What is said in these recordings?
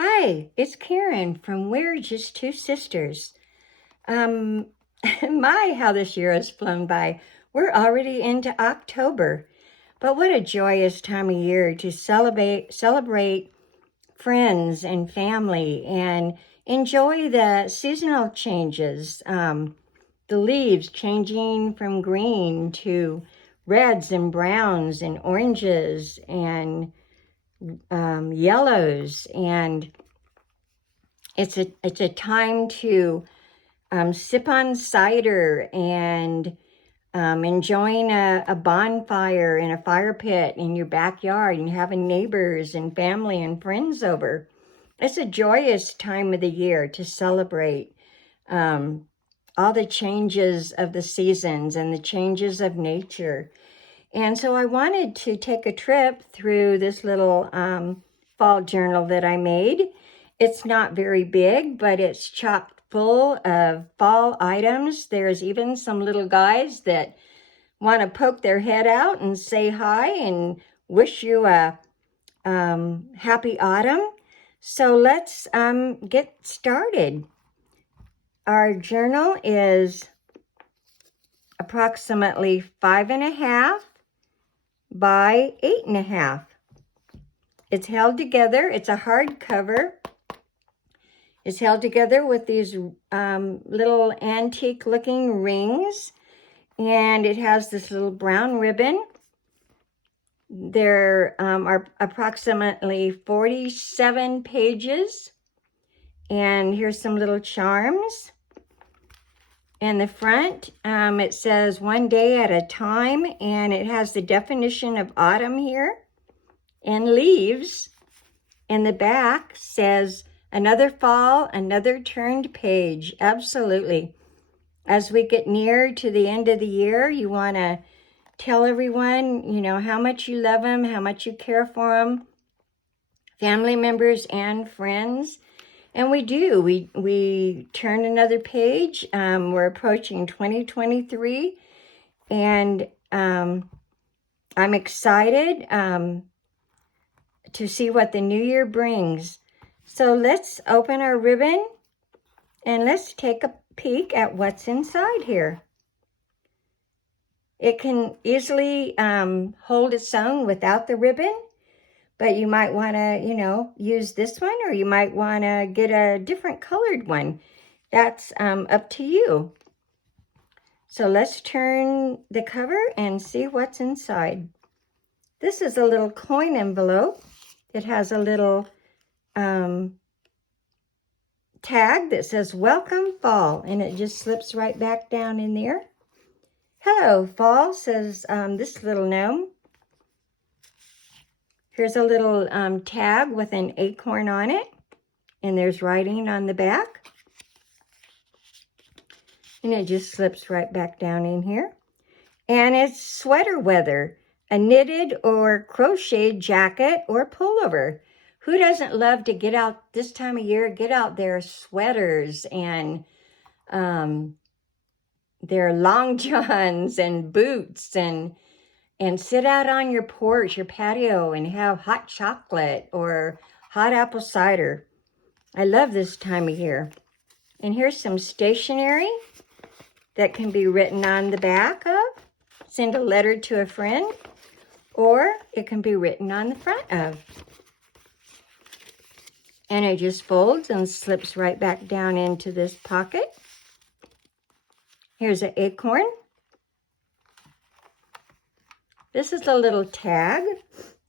Hi, it's Karen from We're Just Two Sisters. Um, how this year has flown by. We're already into October, but what a joyous time of year to celebrate friends and family and enjoy the seasonal changes. The leaves changing from green to reds and browns and oranges and yellows, and it's a time to sip on cider and enjoying a bonfire in a fire pit in your backyard and having neighbors and family and friends over. It's a joyous time of the year to celebrate um, all the changes of the seasons and the changes of nature. And so I wanted to take a trip through this little fall journal that I made. It's not very big, but it's chock full of fall items. There's even some little guys that want to poke their head out and say hi and wish you a happy autumn. So let's get started. Our journal is approximately 5.5 by 8.5. It's held together. It's a hardcover. It's held together with these little antique looking rings, and it has this little brown ribbon. There are approximately 47 pages, and here's some little charms. In the front, it says one day at a time, and it has the definition of autumn here and leaves. In the back says another fall, another turned page. Absolutely. As we get near to the end of the year, you want to tell everyone, how much you love them, how much you care for them, family members and friends. And we do. We turn another page. We're approaching 2023, and I'm excited to see what the new year brings. So let's open our ribbon and let's take a peek at what's inside here. It can easily hold its own without the ribbon, but you might want to, use this one, or you might want to get a different colored one. That's up to you. So let's turn the cover and see what's inside. This is a little coin envelope. It has a little tag that says welcome fall, and it just slips right back down in there. Hello fall, says this little gnome. Here's a little tag with an acorn on it, and there's writing on the back, and it just slips right back down in here. And it's sweater weather, a knitted or crocheted jacket or pullover. Who doesn't love to get out this time of year, get out their sweaters and their long johns and boots and sit out on your porch, your patio, and have hot chocolate or hot apple cider. I love this time of year. And here's some stationery that can be written on the back of. Send a letter to a friend, or it can be written on the front of. And it just folds and slips right back down into this pocket. Here's an acorn. This is a little tag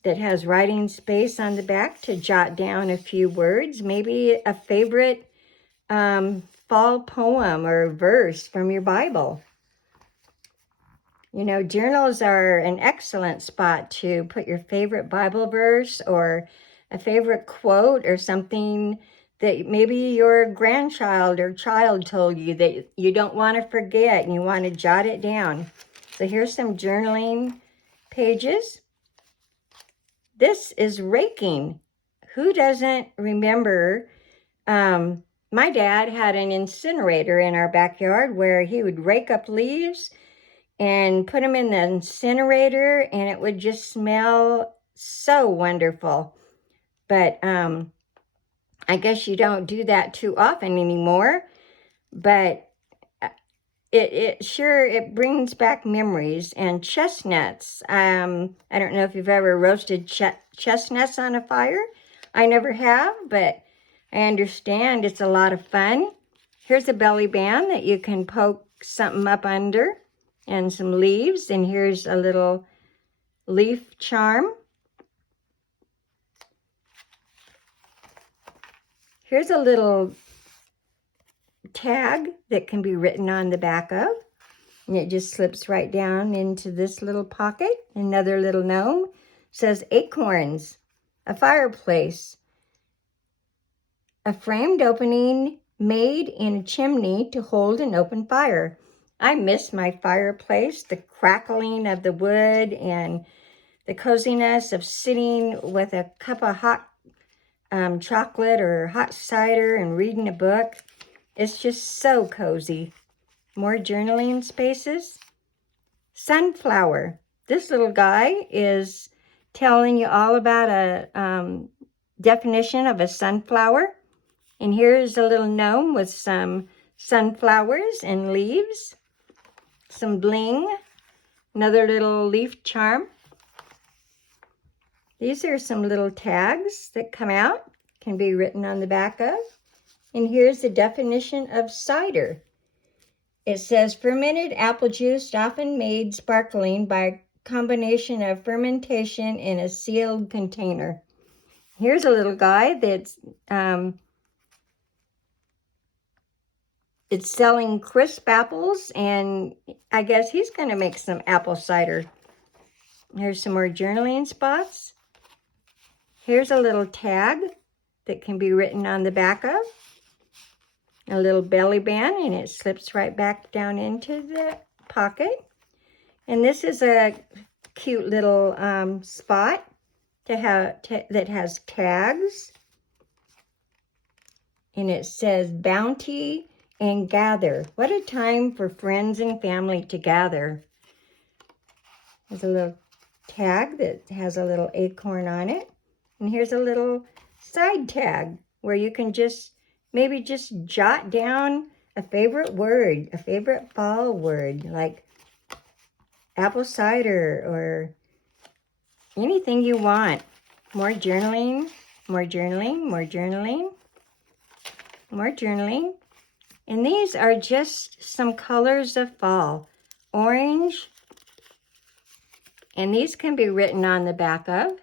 that has writing space on the back to jot down a few words, maybe a favorite fall poem or verse from your Bible. Journals are an excellent spot to put your favorite Bible verse or a favorite quote or something that maybe your grandchild or child told you that you don't want to forget and you want to jot it down. So here's some journaling pages. This is raking. Who doesn't remember? My dad had an incinerator in our backyard where he would rake up leaves and put them in the incinerator, and it would just smell so wonderful. But I guess you don't do that too often anymore, but it brings back memories. And chestnuts, I don't know if you've ever roasted chestnuts on a fire. I never have, but I understand it's a lot of fun. Here's a belly band that you can poke something up under, and some leaves, and here's a little leaf charm. Here's a little tag that can be written on the back of, and it just slips right down into this little pocket. Another little gnome says acorns, a fireplace, a framed opening made in a chimney to hold an open fire. I miss my fireplace, the crackling of the wood and the coziness of sitting with a cup of hot chocolate or hot cider and reading a book. It's just so cozy. More journaling spaces. Sunflower. This little guy is telling you all about a definition of a sunflower. And here's a little gnome with some sunflowers and leaves. Some bling. Another little leaf charm. These are some little tags that come out, can be written on the back of. And here's the definition of cider. It says fermented apple juice often made sparkling by a combination of fermentation in a sealed container. Here's a little guy that's it's selling crisp apples, and I guess he's going to make some apple cider. Here's some more journaling spots. Here's a little tag that can be written on the back of. A little belly band, and it slips right back down into the pocket. And this is a cute little spot that has tags. And it says bounty and gather. What a time for friends and family to gather. There's a little tag that has a little acorn on it. And here's a little side tag where you can maybe just jot down a favorite word, a favorite fall word, like apple cider or anything you want. More journaling, more journaling, more journaling, more journaling. And these are just some colors of fall. Orange. And these can be written on the back of.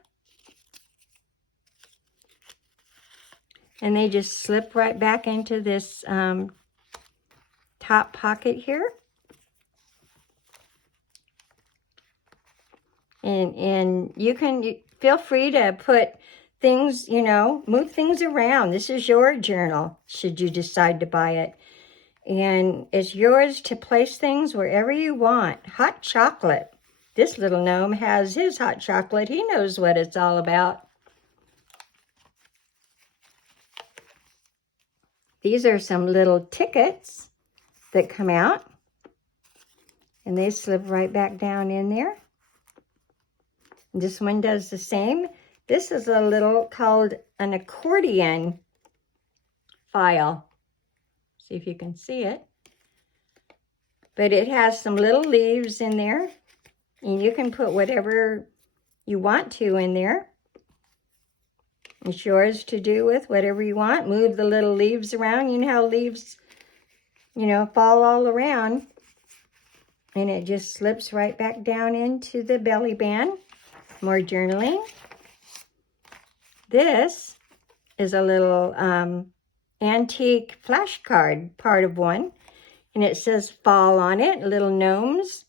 And they just slip right back into this top pocket here. And you can feel free to put things, move things around. This is your journal, should you decide to buy it. And it's yours to place things wherever you want. Hot chocolate. This little gnome has his hot chocolate. He knows what it's all about. These are some little tickets that come out, and they slip right back down in there. And this one does the same. This is a little called an accordion file. See if you can see it. But it has some little leaves in there, and you can put whatever you want to in there. It's yours to do with whatever you want. Move the little leaves around. You know how leaves, fall all around. And it just slips right back down into the belly band. More journaling. This is a little antique flashcard, part of one. And it says fall on it, little gnomes.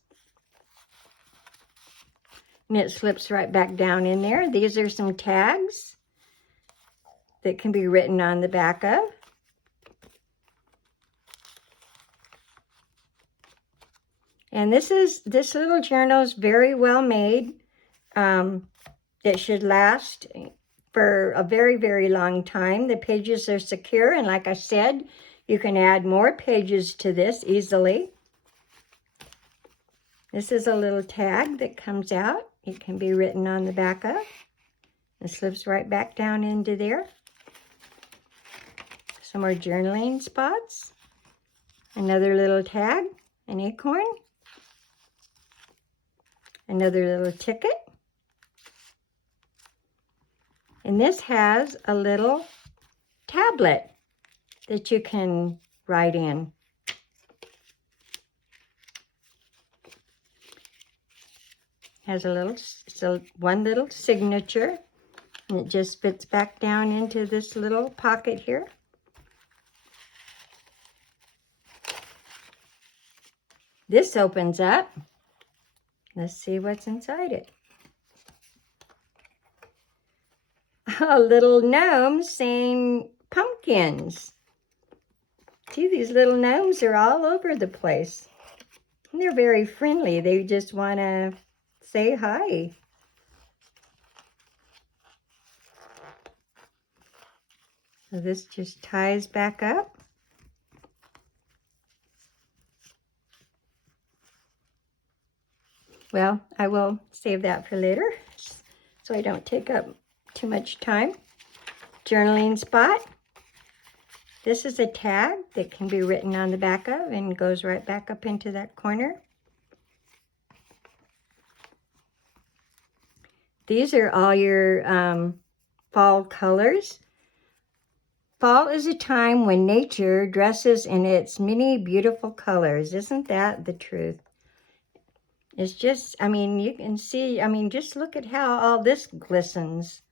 And it slips right back down in there. These are some tags that can be written on the back of. And this little journal is very well made. It should last for a very, very long time. The pages are secure, and like I said, you can add more pages to this easily. This is a little tag that comes out. It can be written on the back of. It slips right back down into there. some more journaling spots. Another little tag, an acorn. Another little ticket. And this has a little tablet that you can write in. Has a little, so one little signature, and it just fits back down into this little pocket here. This opens up. Let's see what's inside it. A little gnome saying pumpkins. See, these little gnomes are all over the place. And they're very friendly. They just want to say hi. So this just ties back up. Well, I will save that for later so I don't take up too much time. Journaling spot. This is a tag that can be written on the back of and goes right back up into that corner. These are all your fall colors. Fall is a time when nature dresses in its many beautiful colors. Isn't that the truth? It's just, I mean, you can see, I mean, just look at how all this glistens.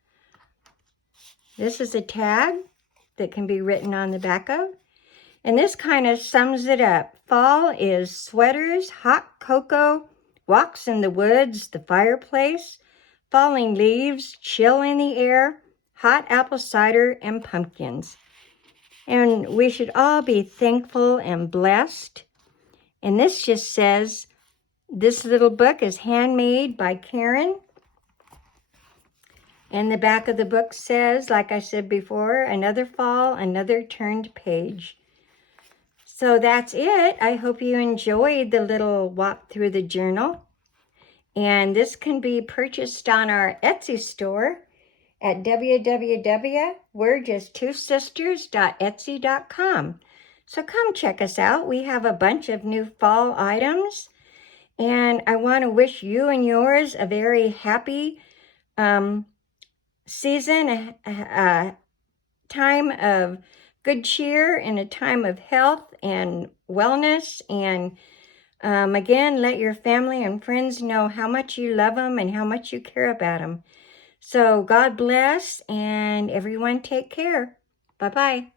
This is a tag that can be written on the back of. And this kind of sums it up. Fall is sweaters, hot cocoa, walks in the woods, the fireplace, falling leaves, chill in the air, hot apple cider, and pumpkins. And we should all be thankful and blessed. And this just says, this little book is handmade by Karen. And the back of the book says, like I said before, another fall, another turned page. So that's it. I hope you enjoyed the little walk through the journal. And this can be purchased on our Etsy store at www.we'rejusttwosisters.etsy.com. So come check us out. We have a bunch of new fall items. And I want to wish you and yours a very happy season, a time of good cheer and a time of health and wellness. And again, let your family and friends know how much you love them and how much you care about them. So God bless, and everyone take care. Bye-bye.